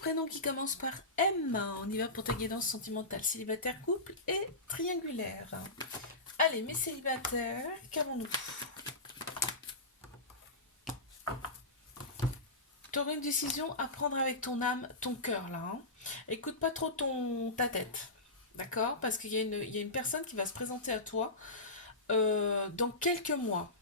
prénom qui commence par M. On y va pour ta guidance sentimentale. Célibataire, couple et triangulaire. Allez, mes célibataires, qu'avons-nous? Tu auras une décision à prendre avec ton âme, ton cœur, là. Hein. Écoute pas trop ta tête. D'accord? Parce qu'il y a une personne qui va se présenter à toi dans quelques mois.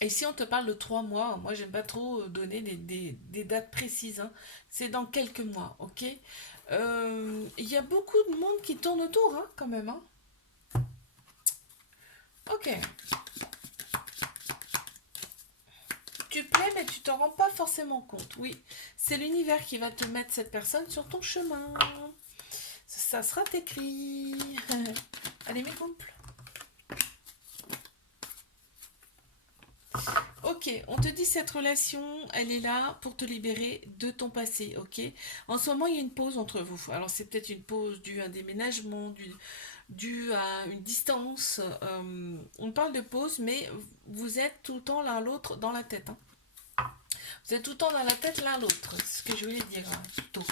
Et si on te parle de 3 mois, moi j'aime pas trop donner des dates précises. Hein. C'est dans quelques mois, ok? Il y a beaucoup de monde qui tourne autour, hein, quand même. Hein. Ok. Tu plais, mais tu t'en rends pas forcément compte. Oui, c'est l'univers qui va te mettre cette personne sur ton chemin. Ça sera écrit. Allez, mes couples. Ok, on te dit cette relation, elle est là pour te libérer de ton passé, ok? En ce moment, il y a une pause entre vous. Alors, c'est peut-être une pause due à un déménagement, due à une distance. On parle de pause, mais vous êtes tout le temps l'un l'autre dans la tête. Hein. Vous êtes tout le temps dans la tête l'un l'autre, c'est ce que je voulais dire, hein, plutôt.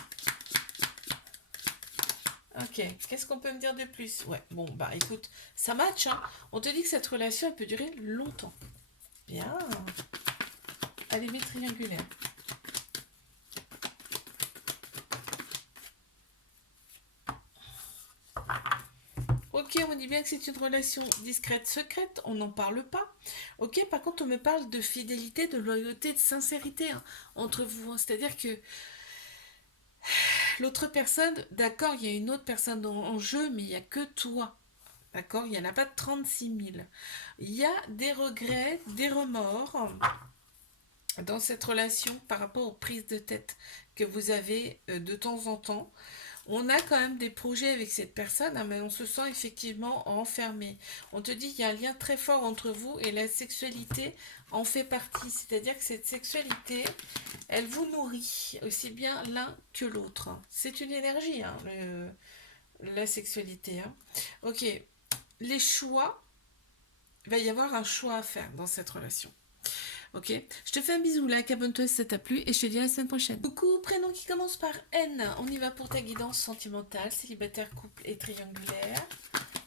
Ok, qu'est-ce qu'on peut me dire de plus? Ouais, bon, bah écoute, ça match, hein? On te dit que cette relation, elle peut durer longtemps. Bien. Allez, mes triangulaires. Ok, on dit bien que c'est une relation discrète, secrète, on n'en parle pas. Ok, par contre, on me parle de fidélité, de loyauté, de sincérité hein, entre vous. Hein. C'est-à-dire que l'autre personne, d'accord, il y a une autre personne en jeu, mais il n'y a que toi. D'accord, il n'y en a pas 36 000. Il y a des regrets, des remords dans cette relation par rapport aux prises de tête que vous avez de temps en temps. On a quand même des projets avec cette personne, hein, mais on se sent effectivement enfermé. On te dit qu'il y a un lien très fort entre vous et la sexualité en fait partie. C'est-à-dire que cette sexualité, elle vous nourrit aussi bien l'un que l'autre. C'est une énergie, hein, la sexualité. Hein. Ok, les choix, il va y avoir un choix à faire dans cette relation. Ok, je te fais un bisou, like, abonne-toi si ça t'a plu et je te dis à la semaine prochaine. Coucou, prénom qui commence par N. On y va pour ta guidance sentimentale, célibataire, couple et triangulaire.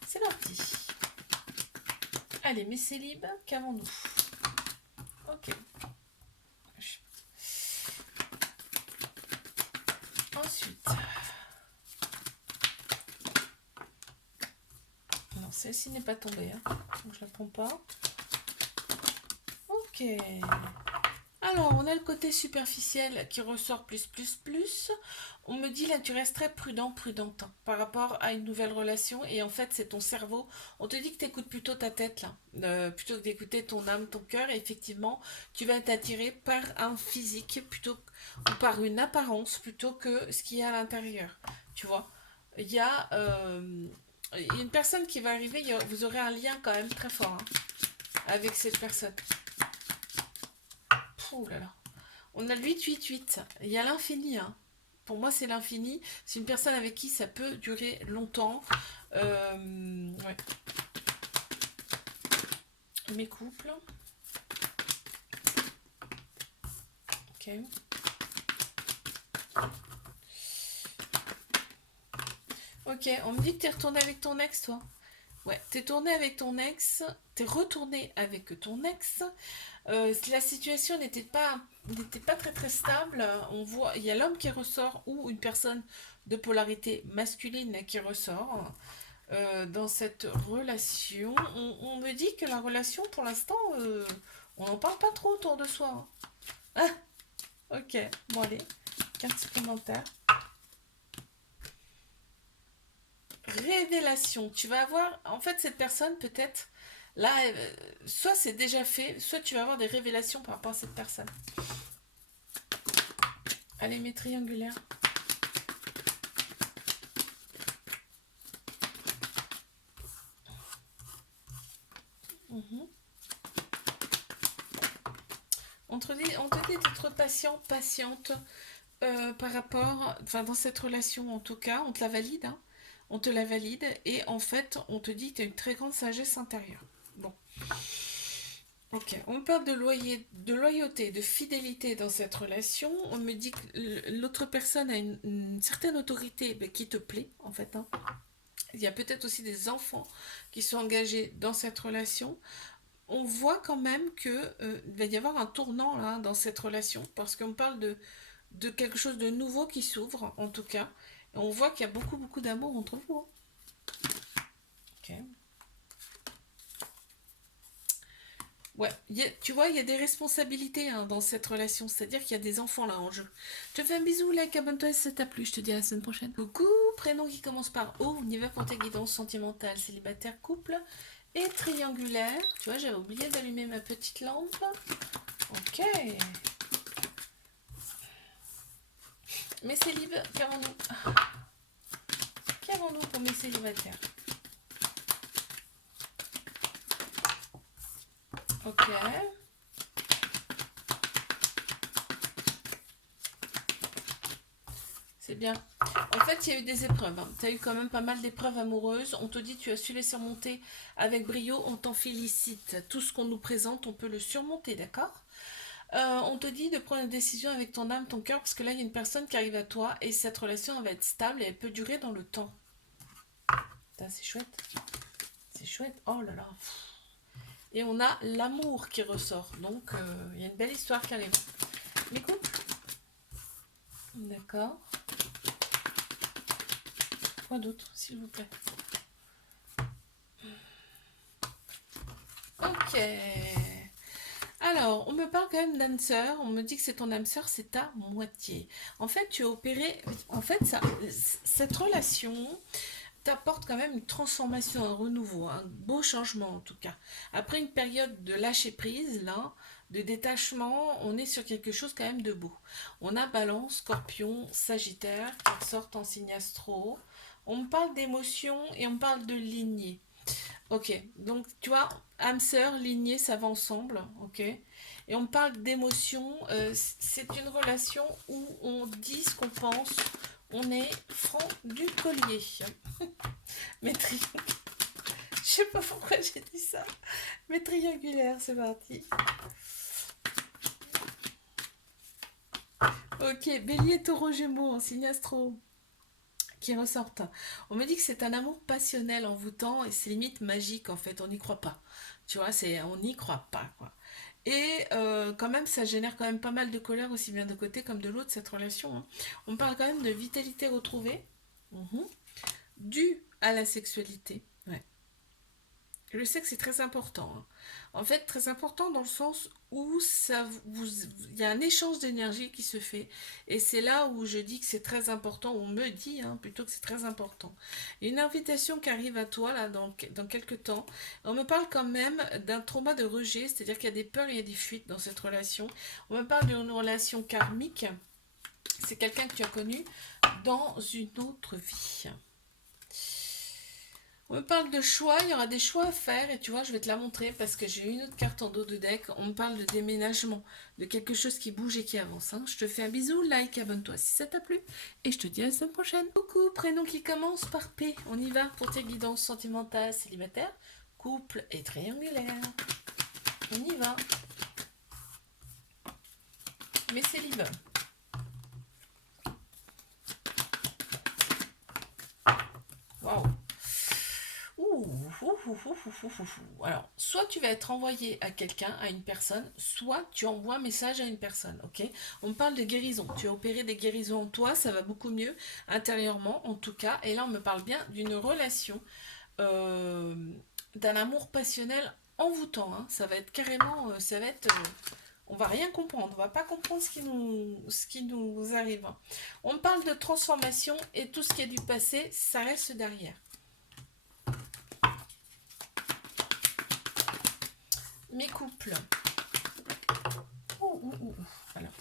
C'est parti. Allez, mes célibes, qu'avons-nous? Ok. Ensuite. Non, celle-ci n'est pas tombée, hein. Donc je la prends pas. Ok. Alors, on a le côté superficiel qui ressort plus. On me dit là, tu restes très prudente par rapport à une nouvelle relation. Et en fait, c'est ton cerveau. On te dit que tu écoutes plutôt ta tête là, plutôt que d'écouter ton âme, ton cœur. Et effectivement, tu vas être attiré par un physique ou par une apparence plutôt que ce qu'il y a à l'intérieur. Tu vois, il y a une personne qui va arriver. Vous aurez un lien quand même très fort hein, avec cette personne. Ouh là là. On a le 8. Il y a l'infini. Hein. Pour moi, c'est l'infini. C'est une personne avec qui ça peut durer longtemps. Ouais. Mes couples. Ok. Ok, on me dit que t'es retourné avec ton ex, toi. Ouais, t'es tourné avec ton ex, t'es retourné avec ton ex. La situation n'était pas très stable. On voit, il y a l'homme qui ressort ou une personne de polarité masculine qui ressort. Dans cette relation. On me dit que la relation, pour l'instant, on n'en parle pas trop autour de soi. Hein. Ah, ok, bon allez, carte supplémentaire. Révélation. Tu vas avoir, en fait, cette personne peut-être, là, soit c'est déjà fait, soit tu vas avoir des révélations par rapport à cette personne. Allez, mes triangulaires. Mhm. On te dit d'être patient, patiente par rapport, enfin dans cette relation en tout cas, on te la valide, hein, on te la valide et en fait on te dit que tu as une très grande sagesse intérieure. Bon, Ok, on me parle de loyauté, de fidélité dans cette relation. On me dit que l'autre personne a une certaine autorité ben, qui te plaît, en fait, hein. Il y a peut-être aussi des enfants qui sont engagés dans cette relation. On voit quand même que il va y avoir un tournant là dans cette relation parce qu'on parle de quelque chose de nouveau qui s'ouvre, en tout cas. Et on voit qu'il y a beaucoup, beaucoup d'amour entre vous, hein. Ok. Ouais, tu vois, il y a des responsabilités hein, dans cette relation, c'est-à-dire qu'il y a des enfants là en jeu. Je te fais un bisou, like, abonne-toi si ça t'a plu, je te dis à la semaine prochaine. Coucou, prénom qui commence par O, on y va pour tes guidances sentimentales, célibataire, couple et triangulaire. Tu vois, j'avais oublié d'allumer ma petite lampe. Ok. Mes célibataires, qu'avons-nous pour mes célibataires? Ok. C'est bien. En fait, il y a eu des épreuves, hein. Tu as eu quand même pas mal d'épreuves amoureuses. On te dit tu as su les surmonter avec brio. On t'en félicite. Tout ce qu'on nous présente, on peut le surmonter, d'accord? On te dit de prendre une décision avec ton âme, ton cœur, parce que là, il y a une personne qui arrive à toi et cette relation elle va être stable et elle peut durer dans le temps. Putain, c'est chouette. C'est chouette. Oh là là. Et on a l'amour qui ressort. Donc, il y a une belle histoire qui arrive. Mais écoute. D'accord. Quoi d'autre, s'il vous plaît? Ok. Alors, on me parle quand même d'âme sœur. On me dit que c'est ton âme sœur, c'est ta moitié. En fait, tu as opéré. En fait, cette relation t'apporte quand même une transformation, un renouveau, un beau changement en tout cas. Après une période de lâcher prise, là, de détachement, on est sur quelque chose quand même de beau. On a Balance, Scorpion, Sagittaire qui ressortent en signe astro. On me parle d'émotion et on me parle de lignée. Ok, donc tu vois, âme sœur, lignée, ça va ensemble, ok. Et on parle d'émotion, c'est une relation où on dit ce qu'on pense, on est franc du collier. Mais je sais pas pourquoi j'ai dit ça. Mais triangulaire, c'est parti. Ok, Bélier, Taureau, Gémeaux en signe astro qui ressortent. On me dit que c'est un amour passionnel, envoûtant et c'est limite magique en fait. On n'y croit pas. Tu vois, on n'y croit pas quoi. Et quand même, ça génère quand même pas mal de colère aussi bien d'un côté comme de l'autre cette relation, hein. On parle quand même de vitalité retrouvée, mhm, due à la sexualité. Ouais. Je sais que c'est très important, hein. En fait, très important dans le sens où il y a un échange d'énergie qui se fait. Et c'est là où je dis que c'est très important, on me dit hein, plutôt que c'est très important. Une invitation qui arrive à toi là dans quelques temps. On me parle quand même d'un trauma de rejet, c'est-à-dire qu'il y a des peurs et il y a des fuites dans cette relation. On me parle d'une relation karmique. C'est quelqu'un que tu as connu dans une autre vie. On me parle de choix, il y aura des choix à faire et tu vois, je vais te la montrer parce que j'ai une autre carte en dos de deck. On me parle de déménagement, de quelque chose qui bouge et qui avance, hein. Je te fais un bisou, like, abonne-toi si ça t'a plu et je te dis à la semaine prochaine. Coucou, prénom qui commence par P. On y va pour tes guidances sentimentales, célibataires, couple et triangulaire. On y va. Mes célibats. Waouh. Alors, soit tu vas être envoyé à quelqu'un, à une personne, soit tu envoies un message à une personne, ok? On parle de guérison. Tu as opéré des guérisons en toi, ça va beaucoup mieux intérieurement, en tout cas. Et là, on me parle bien d'une relation, euh, d'un amour passionnel envoûtant, hein. Ça va être carrément, ça va être, on va rien comprendre, on va pas comprendre ce qui nous arrive, hein. On me parle de transformation et tout ce qui est du passé, ça reste derrière. Mes couples. Alors,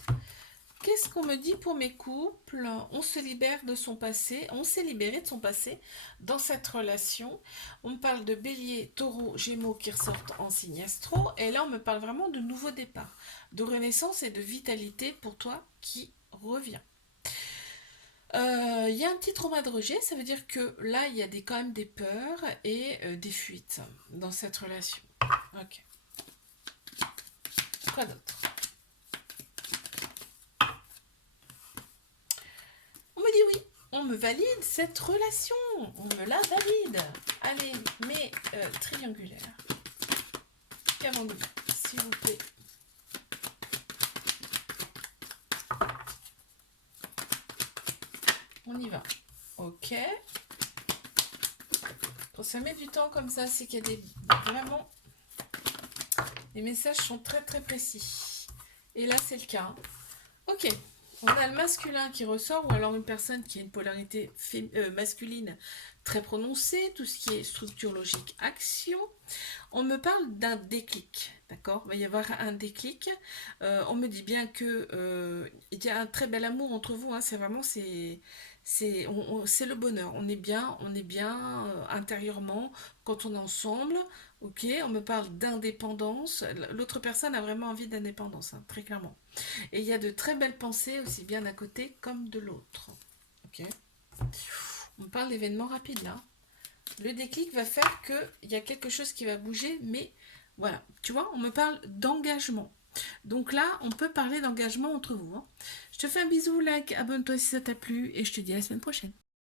qu'est-ce qu'on me dit pour mes couples? On se libère de son passé, on s'est libéré de son passé dans cette relation. On me parle de bélier, taureau, gémeaux qui ressortent en signe astro. Et là, on me parle vraiment de nouveau départ, de renaissance et de vitalité pour toi qui revient. Il y a un petit trauma de rejet, ça veut dire que là, il y a quand même des peurs et des fuites dans cette relation. Ok. Quoi d'autre? On me dit oui. On me valide cette relation. On me la valide. Allez, mais triangulaire. Qu'avons-nous, s'il vous plaît? On y va. Ok. Quand ça met du temps comme ça, c'est qu'il y a des... Vraiment... Les messages sont très très précis. Et là, c'est le cas. Ok. On a le masculin qui ressort, ou alors une personne qui a une polarité masculine très prononcée, tout ce qui est structure logique, action. On me parle d'un déclic, d'accord? Il va y avoir un déclic. On me dit bien que il y a un très bel amour entre vous, hein, c'est vraiment, c'est le bonheur. On est bien intérieurement quand on est ensemble. Ok, on me parle d'indépendance. L'autre personne a vraiment envie d'indépendance, hein, très clairement. Et il y a de très belles pensées, aussi bien d'un côté comme de l'autre. Ok. On parle d'événements rapides là. Le déclic va faire qu'il y a quelque chose qui va bouger, mais voilà. Tu vois, on me parle d'engagement. Donc là, on peut parler d'engagement entre vous, hein. Je te fais un bisou, like, abonne-toi si ça t'a plu, et je te dis à la semaine prochaine.